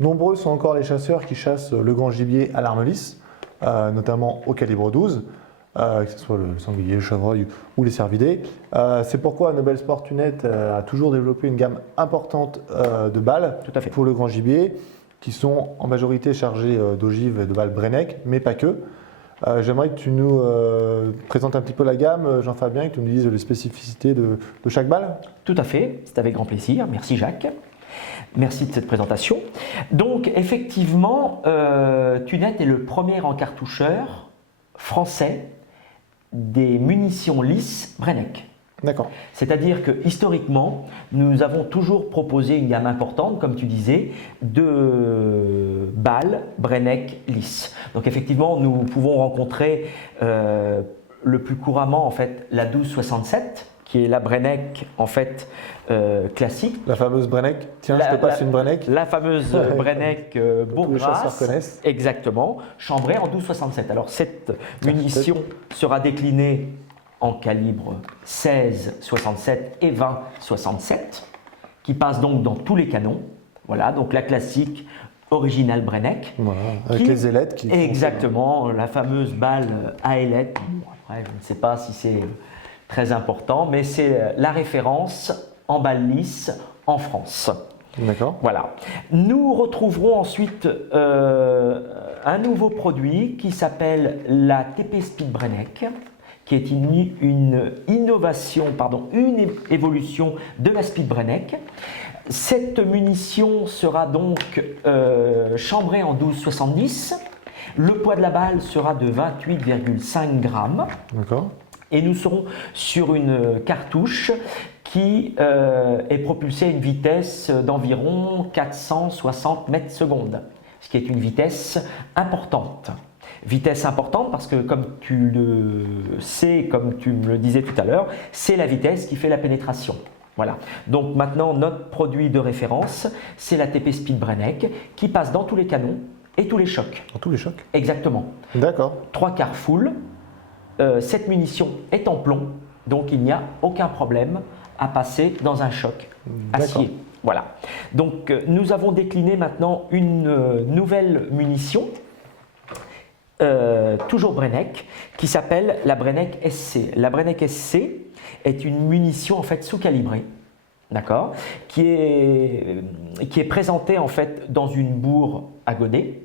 Nombreux sont encore les chasseurs qui chassent le grand gibier à l'arme lisse, notamment au calibre 12, que ce soit le sanglier, le chevreuil ou les cervidés. C'est pourquoi Nobel Sport Tunet a toujours développé une gamme importante de balles Tout à fait. pour le grand gibier, qui sont en majorité chargées d'ogives et de balles Brenneck, mais pas que. J'aimerais que tu nous présentes un petit peu la gamme, Jean-Fabien, et que tu nous dises les spécificités de chaque balle. Tout à fait, c'est avec grand plaisir. Merci Jacques. Merci de cette présentation. Donc effectivement, Tunet est le premier encartoucheur français des munitions lisses Brenneck. D'accord. C'est-à-dire que historiquement, nous avons toujours proposé une gamme importante, comme tu disais, de balles Brenneck lisses. Donc effectivement, nous pouvons rencontrer le plus couramment en fait la 1267, qui est la Brenneck en fait classique. La fameuse Brenneck. Tiens, je te passe une Brenneck. La fameuse Brenneck Tous les Bourggrasse. chasseurs connaissent. Exactement, chambrée en 1267. Alors cette munition sera déclinée en calibre 16, 67 et 20, 67, qui passe donc dans tous les canons. Voilà, donc la classique originale Brenneck. Voilà, avec les ailettes qui. Exactement, la fameuse balle à ailettes. Bon, après, je ne sais pas si c'est très important, mais c'est la référence en balle lisse en France. D'accord. Voilà. Nous retrouverons ensuite un nouveau produit qui s'appelle la TP Speed Brenneck, qui est une innovation, une évolution de la Speed Brenneck. Cette munition sera donc chambrée en 12,70. Le poids de la balle sera de 28,5 grammes. D'accord. Et nous serons sur une cartouche qui est propulsée à une vitesse d'environ 460 mètres secondes, ce qui est une vitesse importante. Vitesse importante parce que, comme tu le sais, comme tu me le disais tout à l'heure, c'est la vitesse qui fait la pénétration. Voilà. Donc maintenant, notre produit de référence, c'est la TP Speed Brenneck qui passe dans tous les canons et tous les chocs. Dans tous les chocs. Exactement. D'accord. 3 quarts full. Cette munition est en plomb, donc il n'y a aucun problème à passer dans un choc acier. Voilà. Donc nous avons décliné maintenant une nouvelle munition, toujours Brenneck, qui s'appelle la Brenneck SC. La Brenneck SC est une munition en fait sous-calibrée, d'accord, qui est présentée en fait dans une bourre à godet.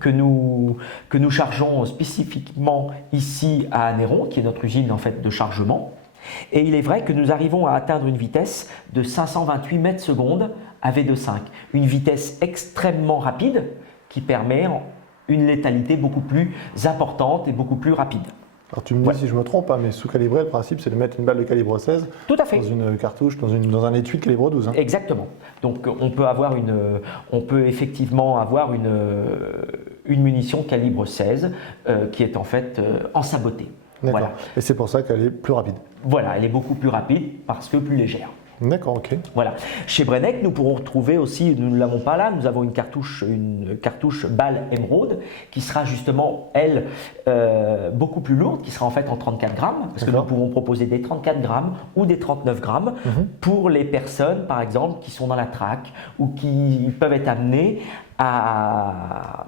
Que nous chargeons spécifiquement ici à Anneyron, qui est notre usine en fait de chargement. Et il est vrai que nous arrivons à atteindre une vitesse de 528 mètres secondes à V2.5. Une vitesse extrêmement rapide qui permet une létalité beaucoup plus importante et beaucoup plus rapide. Alors tu me dis si je me trompe, mais sous-calibré, le principe c'est de mettre une balle de calibre 16 Tout à fait. dans une cartouche, dans un étui de calibre 12. Exactement. Donc on peut effectivement avoir une munition calibre 16 qui est en fait en saboté. Voilà. Et c'est pour ça qu'elle est plus rapide. Voilà, elle est beaucoup plus rapide parce que plus légère. D'accord, ok. Voilà. Chez Brenneck, nous pourrons retrouver aussi, nous ne l'avons pas là, nous avons une cartouche balle émeraude qui sera justement, elle, beaucoup plus lourde, qui sera en fait en 34 grammes, parce que nous pourrons proposer des 34 grammes ou des 39 grammes pour les personnes, par exemple, qui sont dans la traque ou qui peuvent être amenées à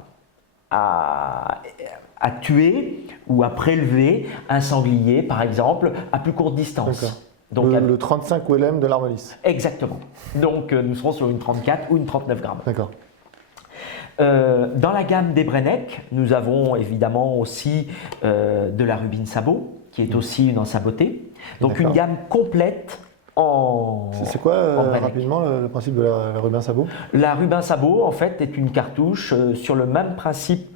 tuer ou à prélever un sanglier, par exemple, à plus courte distance. Donc, le 35 OLM de l'arme lisse. Exactement. Donc nous serons sur une 34 ou une 39 grammes. D'accord. Dans la gamme des Brenneck, nous avons évidemment aussi de la Rubin Sabot, qui est aussi une ensabotée. Donc une gamme complète en. C'est quoi rapidement le principe de la Rubin Sabot? La Rubin Sabot, en fait, est une cartouche sur le même principe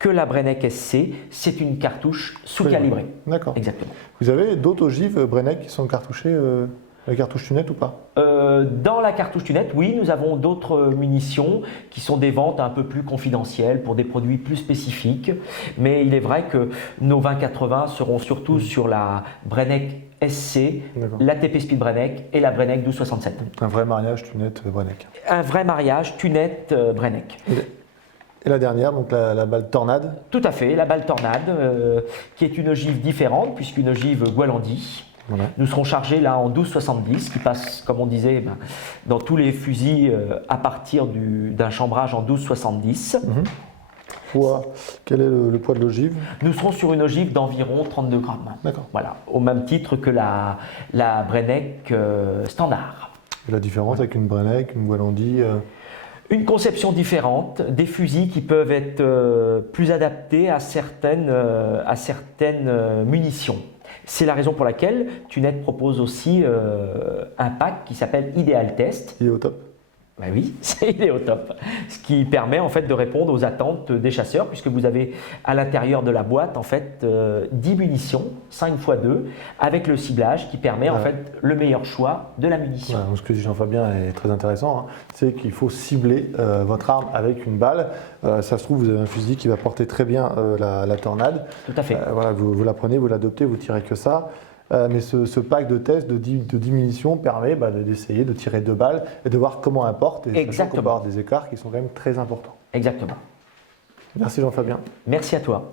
que la Brenneck SC, c'est une cartouche sous-calibrée. D'accord. Exactement. Vous avez d'autres ogives Brenneck qui sont cartouchées la cartouche Tunet ou pas? Dans la cartouche Tunet, oui, nous avons d'autres munitions qui sont des ventes un peu plus confidentielles pour des produits plus spécifiques. Mais il est vrai que nos 20-80 seront surtout sur la Brenneck SC, la TP Speed Brenneck et la Brenneck 1267. Un vrai mariage Tunet-Brenneck. Un vrai mariage Tunet-Brenneck. Et la dernière, donc la balle Tornade? Tout à fait, la balle Tornade, qui est une ogive différente, puisqu'une ogive Gualandi. Voilà. Nous serons chargés là en 12,70 qui passe, comme on disait, dans tous les fusils à partir d'un chambrage en 12,70. Poids, quel est le poids de l'ogive? Nous serons sur une ogive d'environ 32 grammes. D'accord. Voilà, au même titre que la Brenneck standard. Et la différence avec une Brenneck, une Gualandi Une conception différente, des fusils qui peuvent être plus adaptés à certaines munitions. C'est la raison pour laquelle Tunet propose aussi un pack qui s'appelle Ideal Test. Il est au top. Ben oui, il est au top. Ce qui permet en fait de répondre aux attentes des chasseurs, puisque vous avez à l'intérieur de la boîte en fait 10 munitions, 5 x 2, avec le ciblage qui permet en fait le meilleur choix de la munition. Voilà, donc ce que dit Jean-Fabien est très intéressant, hein, c'est qu'il faut cibler votre arme avec une balle. Ça se trouve, vous avez un fusil qui va porter très bien la tornade. Tout à fait. Voilà, vous la prenez, vous l'adoptez, vous tirez que ça. Mais ce pack de test de 10 munitions permet d'essayer de tirer 2 balles et de voir comment elle porte. Et sachant qu'on peut avoir des écarts qui sont quand même très importants. Exactement. Merci Jean-Fabien. Merci à toi.